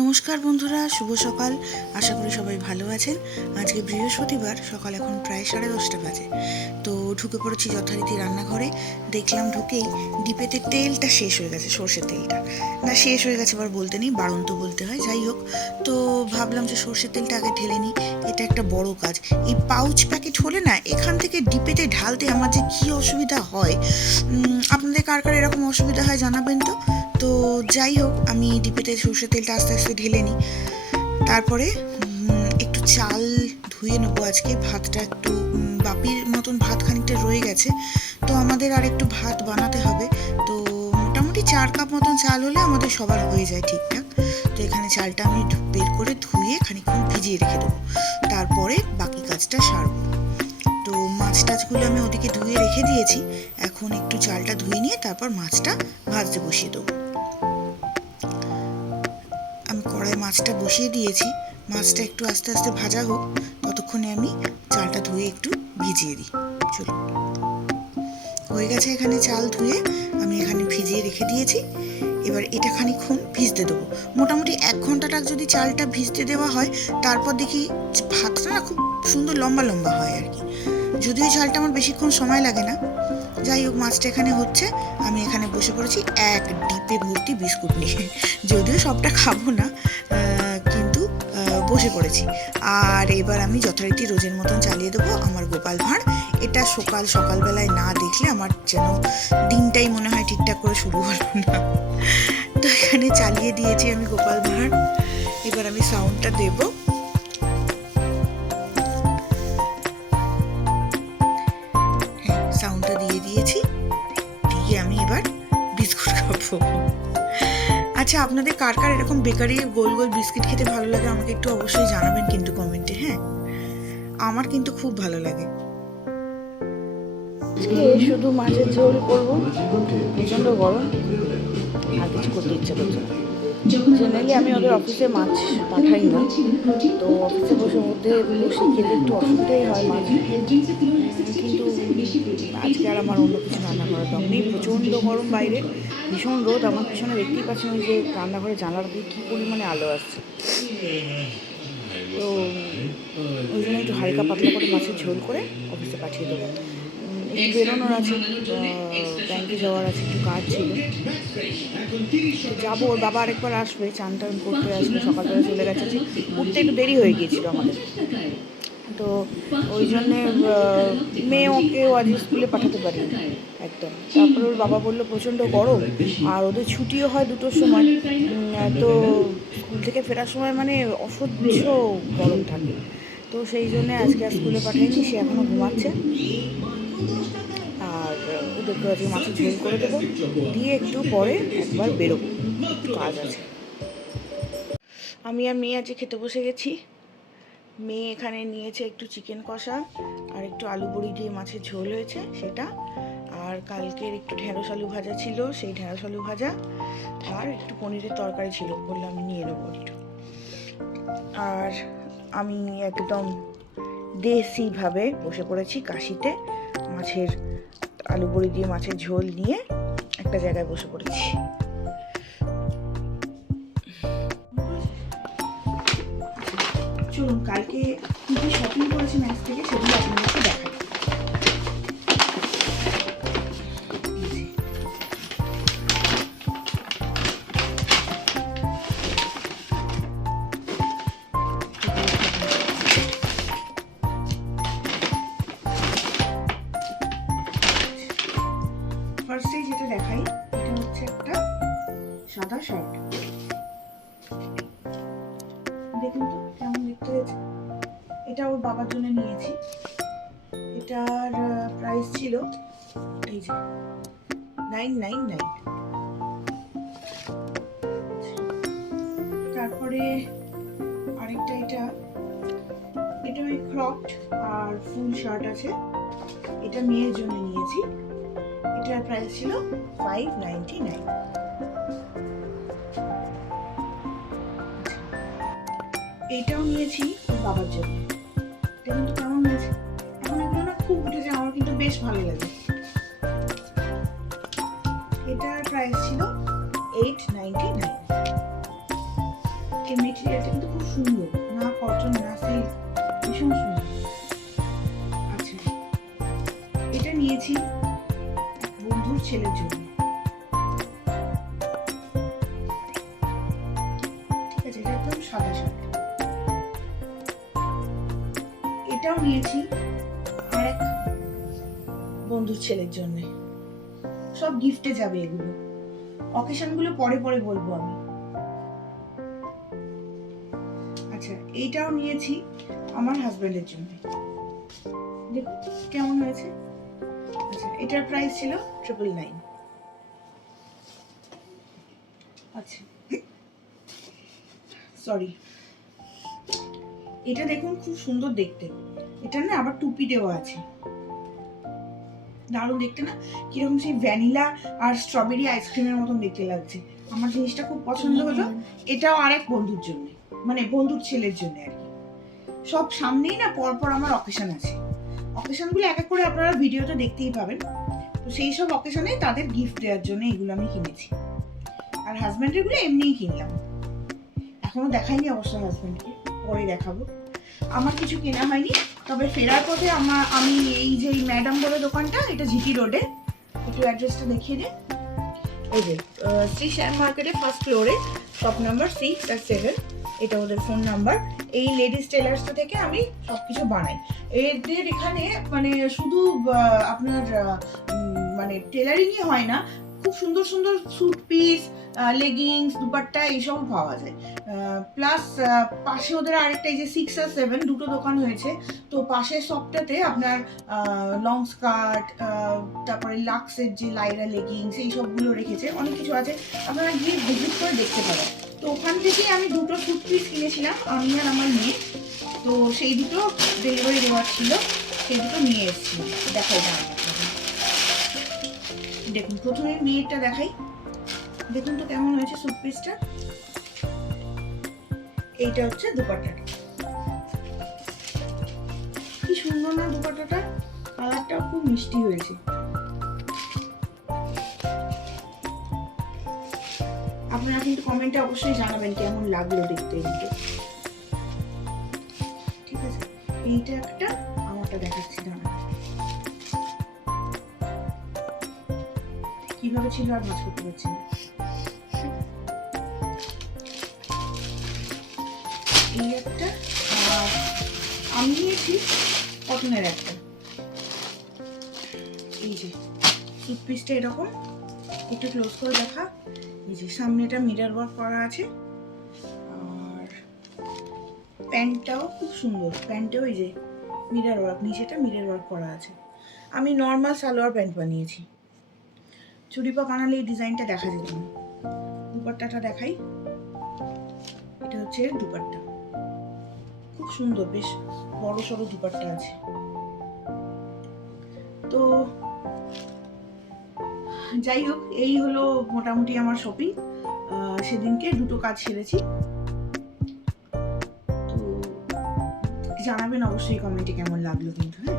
নমস্কার বন্ধুরা, শুভ সকাল। আশা করি সবাই ভালো আছেন। আজকে বৃহস্পতিবার, সকাল এখন প্রায় 10:30 বাজে। তো ঢুকে পড়েছি যথারীতি রান্নাঘরে। দেখলাম ঢুকেই ডিপেতে তেলটা শেষ হয়ে গেছে, সর্ষের তেলটা। না, শেষ হয়ে গেছে আবার বলতে নেই, বাড়ন্ত বলতে হয়। যাই হোক, তো ভাবলাম যে সর্ষের তেলটা আগে ঢেলে নিই। এটা একটা বড় কাজ। এই পাউচ প্যাকেট হলে না, এখান থেকে ডিপেতে ঢালতে আমার যে কী অসুবিধা হয়। আপনাদের কার কার এরকম অসুবিধা হয় জানাবেন তো। তো যাই হোক, আমি ডিপেতে সর্ষের তেলটা আস্তে আস্তে ঢেলে নিই। তারপরে একটু চাল ধুয়ে নেবো। আজকে ভাতটা একটু বাপির মতন ভাত খানিকটা রয়ে গেছে, তো আমাদের আর একটু ভাত বানাতে হবে। তো মোটামুটি 4 কাপ মতন চাল হলে আমাদের সবার হয়ে যায় ঠিকঠাক। তো এখানে চালটা আমি বের করে ধুয়ে খানিকক্ষণ ভিজিয়ে রেখে দেবো, তারপরে বাকি কাজটা সারবো। তো মাছ টাছগুলো আমি ওদিকে ধুয়ে রেখে দিয়েছি। এখন একটু চালটা ধুয়ে নিয়ে তারপর মাছটা ভাজতে বসিয়ে দেবো। আমি কড়াই মাছটা বসিয়ে দিয়েছি। মাছটা একটু আস্তে আস্তে ভাজা হোক, ততক্ষণে আমি চালটা ধুয়ে একটু ভিজিয়ে দিই। চলো, হয়ে গেছে। এখানে চাল ধুয়ে আমি এখানে ভিজিয়ে রেখে দিয়েছি। এবার এটা খানিকক্ষণ ভিজতে দেবো। মোটামুটি 1 ঘন্টাটা যদি চালটা ভিজতে দেওয়া হয়, তারপর দেখি ভাতটা না খুব সুন্দর লম্বা লম্বা হয় আর কি। যদিও চালটা আমার বেশিক্ষণ সময় লাগে না। যাই হোক, মাছটা এখানে হচ্ছে। আমি এখানে বসে পড়েছি এক ডিপে ভর্তি বিস্কুট নিয়ে। যদিও সবটা খাবো না, কিন্তু বসে পড়েছি। আর এবার আমি যথারীতি রোজের মতন চালিয়ে দেবো আমার গোপাল ভাঁড়। এটা সকালবেলায় না দেখলে আমার যেন দিনটাই মনে হয় ঠিকঠাক করে শুরু হলো না। তো এখানে চালিয়ে দিয়েছি আমি গোপাল ভাঁড়। এবার আমি সাউন্ডটা দেবো। সাউন্ডটা দিয়ে দিয়েছি, দিয়ে আমি এবার বিস্কুট খাবো। আচ্ছা, আপনাদের কার কার এরকম বেকারির গোল গোল বিস্কিট খেতে ভালো লাগে আমাকে একটু অবশ্যই জানাবেন কিন্তু কমেন্টে। হ্যাঁ, আমার কিন্তু খুব ভালো লাগে। শুধু মাছের ঝোল করবো, প্রচণ্ড গরম, আর কিছু করতে ইচ্ছে করছে না। জেনারেলি আমি ওদের অফিসে মাছ পাঠাই না, তো অফিসে বসে খেতে একটু অসুবিধাই হয় মাছ। কিন্তু আজকে আর আমার অন্য কিছু রান্না করার দরকার নেই। প্রচণ্ড গরম বাইরে, ভীষণ রোদ। আমার পিছনে দেখতেই পাচ্ছেন ওই যে রান্নাঘরে জানলার দিয়ে কী পরিমাণে আলো আসছে। তো ওই জন্য একটু হালকা পাতলা করে মাছের ঝোল করে অফিসে পাঠিয়ে দেবো। একটু বেরোনোর আছে, ব্যাংকে যাওয়ার আছে, একটু কাজ ছিল। তো যাবো, ওর বাবা আরেকবার আসবে, চান টান করতে আসবে। সকালবেলা চলে গেছে, উঠতে একটু দেরি হয়ে গিয়েছিল আমাদের। তো ওই জন্যে ওকেও আজ স্কুলে পাঠাতে পারিনি একদম। তারপরে ওর বাবা বললো প্রচণ্ড গরম, আর ওদের ছুটিও হয় 2টোর সময়। তো স্কুল থেকে ফেরার সময় মানে অসহ্য গরম থাকে। তো সেই জন্যে আজকে আর স্কুলে পাঠাইনি, সে এখনও ঘুমাচ্ছে। আর ওদেরকে আজকে মাছের ঝোল করে দেবো, দিয়ে একটু পরে একবার বেরোবো, কাজ আছে। আমি আর মেয়ে আজকে খেতে বসে গেছি। মেয়ে এখানে নিয়েছে একটু চিকেন কষা আর একটু আলু বড়ি দিয়ে মাছের ঝোল হয়েছে সেটা, আর কালকের একটু ঢেঁড়স আলু ভাজা ছিল, সেই ঢেঁড়স আলু ভাজা, আর একটু পনিরের তরকারি ছিল, বললাম আমি নিয়ে নেবো একটু। আর আমি একদম দেশিভাবে বসে পড়েছি কাশিতে, মাছের আলু বড়ি দিয়ে মাছের ঝোল নিয়ে একটা জায়গায় বসে পড়েছি। চলুন, কালকে কী কী শপিং করেছি ম্যাক্স থেকে সেগুলো আপনাদেরকে দেখাই। ফার্স্টেই যেটা দেখাই, এটা হচ্ছে একটা সাদা শার্ট। দেখুন তো কেমন দেখতে হয়েছে। এটা ওর বাবার জন্য নিয়েছি। এটার প্রাইস ছিল এই যে 999। তারপরে আরেকটা, এটা ওই ক্রপড আর ফুল শার্ট আছে, এটা মেয়ের জন্য নিয়েছি। এটার প্রাইস ছিল 599। এইটাও নিয়েছি ওর বাবার জন্য। এটা কিন্তু কেমন হয়েছে, এখন এগুলো না খুব উঠেছে, আমার কিন্তু বেশ ভালো লাগে। এটার প্রাইস ছিল 899। এর মেটেরিয়ালটা কিন্তু খুব সুন্দর, না কটন না সিল্ক, ভীষণ সুন্দর। আচ্ছা, এটা নিয়েছি এক বন্ধুর ছেলের জন্য, ঠিক আছে, এটা একদম সাদা শার্ট। এটাও নিয়েছি আর এক বন্ধুর ছেলের জন্য। সব গিফটে যাবে এগুলো, অকেশনগুলো পরে পরে বলবো আমি। আচ্ছা, এইটাও নিয়েছি আমার হাজবেন্ডের জন্য, দেখুন কেমন হয়েছে। আচ্ছা, এটার প্রাইস ছিল 999। আচ্ছা, সরি, এটা দেখুন খুব সুন্দর দেখতে। এটা না আবার টুপি দেওয়া আছে, দারুণ দেখতে না, কিরকম সেই ভ্যানিলা আর স্ট্রবেরি আইসক্রিমের মতন দেখতে লাগছে। আমার জিনিসটা খুব পছন্দ হলো। এটাও আরেক বন্ধুর জন্য, মানে বন্ধুর ছেলের জন্য আর কি। সব সামনেই না পরপর আমার অকেশন আছে, অকেশনগুলো এক এক করে আপনারা ভিডিওতে দেখতেই পাবেন। তো সেই সব অকেশনে তাদের গিফট দেওয়ার জন্য এগুলো আমি কিনেছি। আর হাজব্যান্ডের গুলো এমনিই কিনলাম, এখনো দেখাইনি অবশ্য হাজব্যান্ডকে, পরে দেখাবো। আমার কিছু কেনা হয়নি, তবে ফেরার পথে আমি এই যে ম্যাডাম বলে দোকানটা, এটা জিটি রোডে, একটু অ্যাড্রেসটা দেখিয়ে দিই। এই যে শ্রী শ্যাম মার্কেটে ফার্স্ট ফ্লোরে, শপ নাম্বার 6 আর 7, এটা ওদের ফোন নাম্বার। এই লেডিস টেলার্সটা থেকে আমি সবকিছু বানাই। এদের এখানে মানে শুধু আপনার মানে টেলারিংই হয় না, খুব সুন্দর সুন্দর স্যুট পিস, লেগিংস, দুপাট্টা এইসব পাওয়া যায়। প্লাস পাশে ওদের আরেকটা, এই যে 6 আর 7 দুটো দোকান হয়েছে, তো পাশের শপটাতে আপনার লং স্কার্ট, তারপরে লাক্সের যে লাইরা লেগিংস এই সবগুলো রেখেছে, অনেক কিছু আছে, আপনারা গিয়ে ভিজিট করে দেখতে পারেন। তো ওখান থেকেই আমি দুটো স্যুট পিস কিনেছিলাম, আমি আর আমার মেয়ে। তো সেই দুটো ডেলিভারি দেওয়ার ছিল, সেই দুটো নিয়ে এসেছি, দেখাই দাঁড়ান। দেখুন, প্রথমে মেয়েরটা দেখাই, দেখুন তো কেমন হয়েছে স্যুট পিসটা। এইটা হচ্ছে দুপাট্টাটা, কি সুন্দর না দুপাট্টাটা, কালারটাও খুব মিষ্টি হয়েছে। আপনারা কিন্তু কমেন্টে অবশ্যই জানাবেন কেমন লাগলো দেখতে এদিকে, ঠিক আছে। এইটা একটা, আমারটা দেখাচ্ছি দাঁড়া, কিভাবে ছিল আর ভাঁজ করতে পারছি না। এই একটা, আমি নিয়েছি কটনের একটা। এই যে স্যুট পিসটা এরকম, একটু ক্লোজ করে দেখা। এই যে সামনেটা মিরর ওয়ার্ক করা আছে, আর প্যান্টটাও খুব সুন্দর, প্যান্টেও এই যে মিরর ওয়ার্ক, নিচেটা মিরর ওয়ার্ক করা আছে। আমি নর্মাল সালোয়ার প্যান্ট বানিয়েছি, চুড়িপা বানালে এই ডিজাইনটা দেখা যেত না। দুপাট্টাটা দেখাই, এটা হচ্ছে দুপাট্টা, খুব সুন্দর, বেশ বড় সড়ো দুপাট্টা আছে। তো যাই হোক, এই হলো মোটামুটি আমার শপিং। সেদিনকে দুটো কাজ সেরেছি। তো জানাবেন অবশ্যই কমেন্টে কেমন লাগলো কিন্তু, হ্যাঁ।